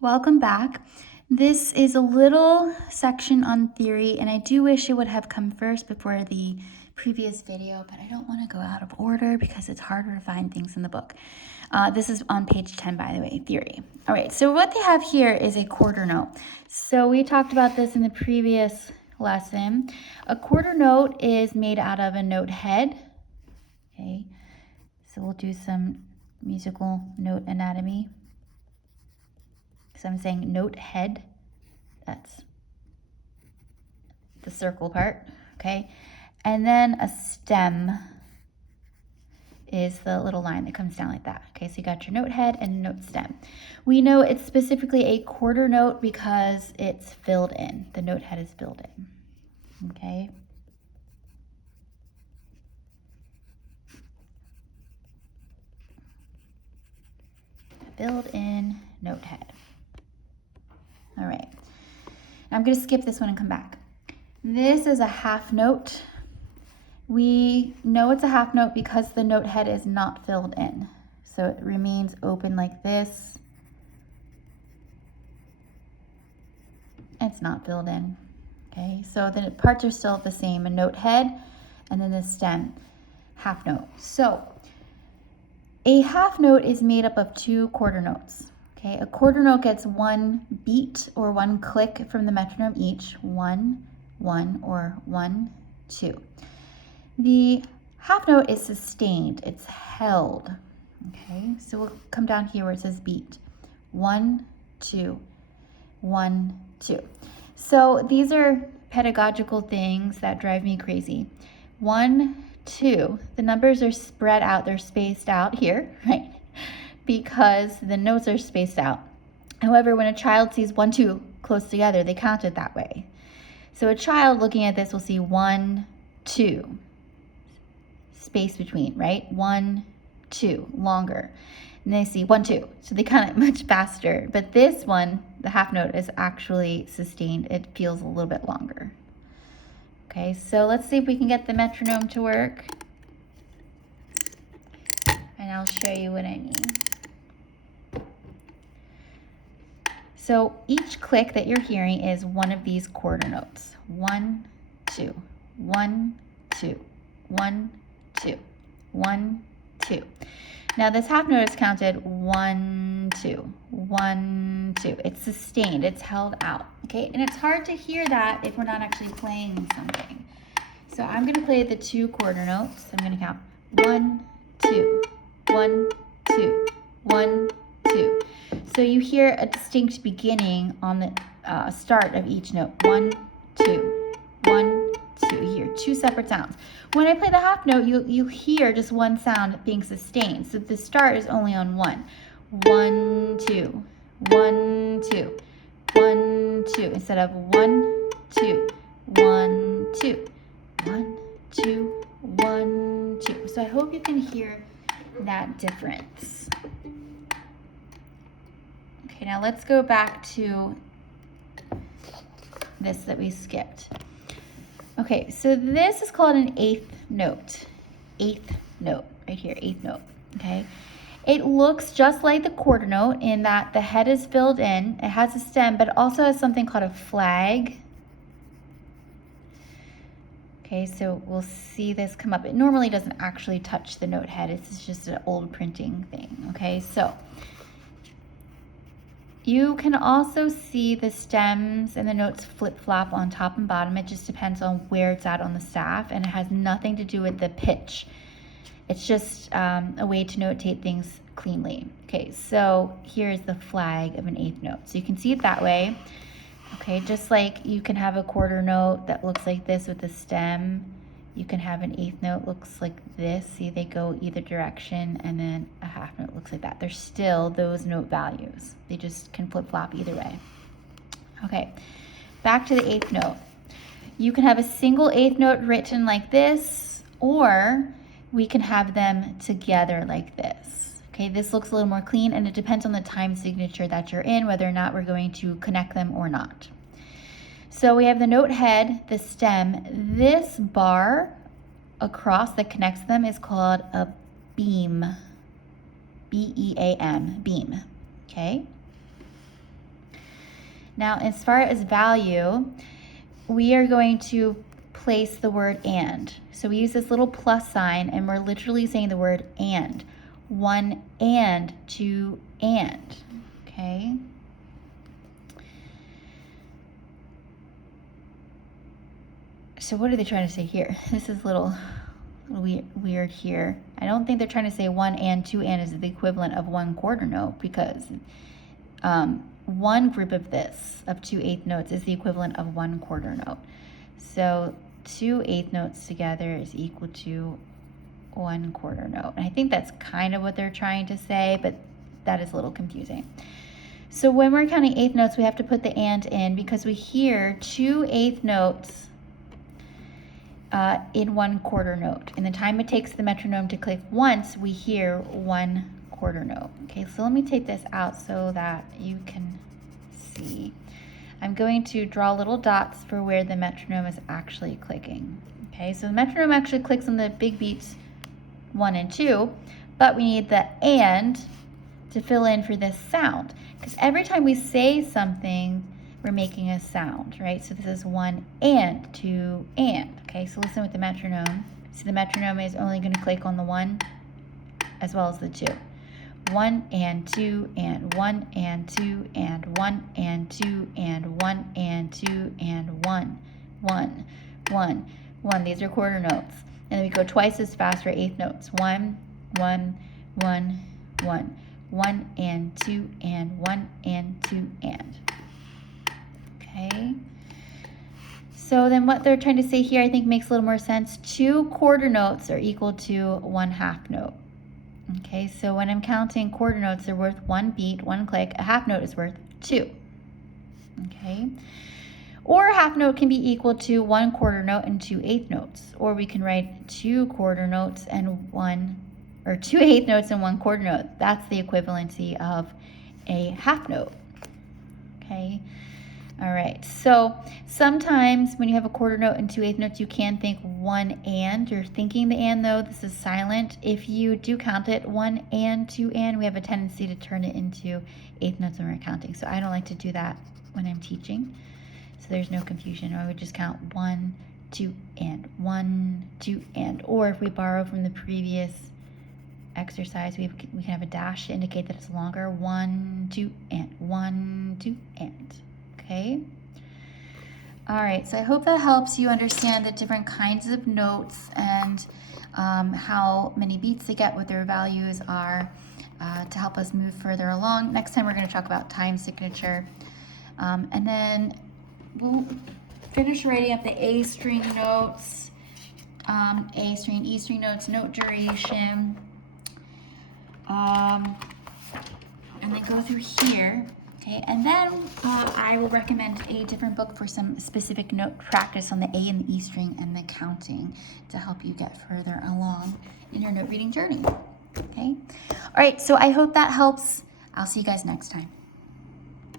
Welcome back. This is a little section on theory, and I do wish it would have come first before the previous video, but I don't want to go out of order because it's harder to find things in the book. This is on page 10, by the way, theory. All right, so what they have here is a quarter note. So we talked about this in the previous lesson. A quarter note is made out of a note head. Okay, so we'll do some musical note anatomy. So I'm saying note head, that's the circle part, okay? And then a stem is the little line that comes down like that. Okay, so you got your note head and a note stem. We know it's specifically a quarter note because it's filled in. The note head is filled in, okay? Filled in note head. All right, I'm gonna skip this one and come back. This is a half note. We know it's a half note because the note head is not filled in. So it remains open like this. It's not filled in, okay? So the parts are still the same, a note head and then the stem, half note. So a half note is made up of two quarter notes. Okay, a quarter note gets one beat or one click from the metronome each, 1, 1, or 1, 2. The half note is sustained, it's held. Okay, so we'll come down here where it says beat. 1, 2, 1, 2. So these are pedagogical things that drive me crazy. 1, 2, the numbers are spread out, they're spaced out here, right? Because the notes are spaced out. However, when a child sees 1, 2 close together, they count it that way. So a child looking at this will see 1, 2, space between, right? 1, 2, longer. And they see 1, 2, so they count it much faster. But this one, the half note, is actually sustained. It feels a little bit longer. Okay, so let's see if we can get the metronome to work. And I'll show you what I mean. So each click that you're hearing is one of these quarter notes. 1, 2, 1, 2, 1, 2, 1, 2. Now this half note is counted 1, 2, 1, 2. It's sustained, it's held out, okay? And it's hard to hear that if we're not actually playing something. So I'm gonna play the two quarter notes. I'm gonna count 1, 2, 1, 2, 1, 2. So you hear a distinct beginning on the start of each note. 1, 2, 1, 2. You hear two separate sounds. When I play the half note, you hear just one sound being sustained. So the start is only on 1. 1, 2, 1, 2, 1, 2. Instead of 1, 2, 1, 2, 1, 2, 1, 2. So I hope you can hear that difference. Okay, now let's go back to this that we skipped. Okay, so this is called an eighth note. Eighth note, right here, eighth note, okay? It looks just like the quarter note in that the head is filled in, it has a stem, but it also has something called a flag. Okay, so we'll see this come up. It normally doesn't actually touch the note head, it's just an old printing thing, okay? So you can also see the stems and the notes flip-flop on top and bottom. It just depends on where it's at on the staff, and it has nothing to do with the pitch. It's just a way to notate things cleanly. Okay, so here's the flag of an eighth note. So you can see it that way. Okay, just like you can have a quarter note that looks like this with the stem, you can have an eighth note looks like this. See, they go either direction, and then a half note looks like that. They're still those note values. They just can flip-flop either way. Okay, back to the eighth note. You can have a single eighth note written like this, or we can have them together like this. Okay, this looks a little more clean, and it depends on the time signature that you're in, whether or not we're going to connect them or not. So we have the note head, the stem. This bar across that connects them is called a beam. B-E-A-M, beam, okay? Now, as far as value, we are going to place the word and. So we use this little plus sign, and we're literally saying the word and. 1 and 2 and. Okay? So what are they trying to say here? This is a little weird here. I don't think they're trying to say 1 and 2 and is the equivalent of 1 quarter note, because one group of this, of 2 eighth notes, is the equivalent of 1 quarter note. So 2 eighth notes together is equal to 1 quarter note. And I think that's kind of what they're trying to say, but that is a little confusing. So when we're counting eighth notes, we have to put the and in, because we hear 2 eighth notes in 1 quarter note. In the time it takes the metronome to click once, we hear 1 quarter note. Okay, so let me take this out so that you can see. I'm going to draw little dots for where the metronome is actually clicking. Okay, so the metronome actually clicks on the big beats 1 and 2, but we need the and to fill in for this sound, because every time we say something, we're making a sound, right? So this is 1 and 2 and. Okay, so listen with the metronome. So the metronome is only going to click on the 1 as well as the 2. 1 and 2 and 1 and 2 and 1 and 2 and 1 and 2 and 1, 1, 1, 1. These are quarter notes. And then we go twice as fast for eighth notes. 1, 1, 1, 1. 1 and 2 and 1 and 2 and. Okay. So then what they're trying to say here, I think, makes a little more sense. 2 quarter notes are equal to 1 half note. Okay, so when I'm counting quarter notes, they're worth 1 beat, 1 click. A half note is worth 2. Okay. Or a half note can be equal to 1 quarter note and 2 eighth notes. Or we can write 2 quarter notes and 2 eighth notes and 1 quarter note. That's the equivalency of a half note. Okay. All right, so sometimes when you have a quarter note and 2 eighth notes, you can think 1 and. You're thinking the and, though. This is silent. If you do count it 1 and 2 and, we have a tendency to turn it into eighth notes when we're counting. So I don't like to do that when I'm teaching. So there's no confusion. I would just count 1, 2 and, 1, 2 and. Or if we borrow from the previous exercise, we can have a dash to indicate that it's longer. 1, 2 and, 1, 2 and. Okay. All right, so I hope that helps you understand the different kinds of notes and how many beats they get, what their values are, to help us move further along. Next time we're going to talk about time signature. And then we'll finish writing up the A string notes, A string, E string notes, note duration, and then go through here. Okay, and then I will recommend a different book for some specific note practice on the A and the E string and the counting to help you get further along in your note reading journey. Okay, all right, so I hope that helps. I'll see you guys next time.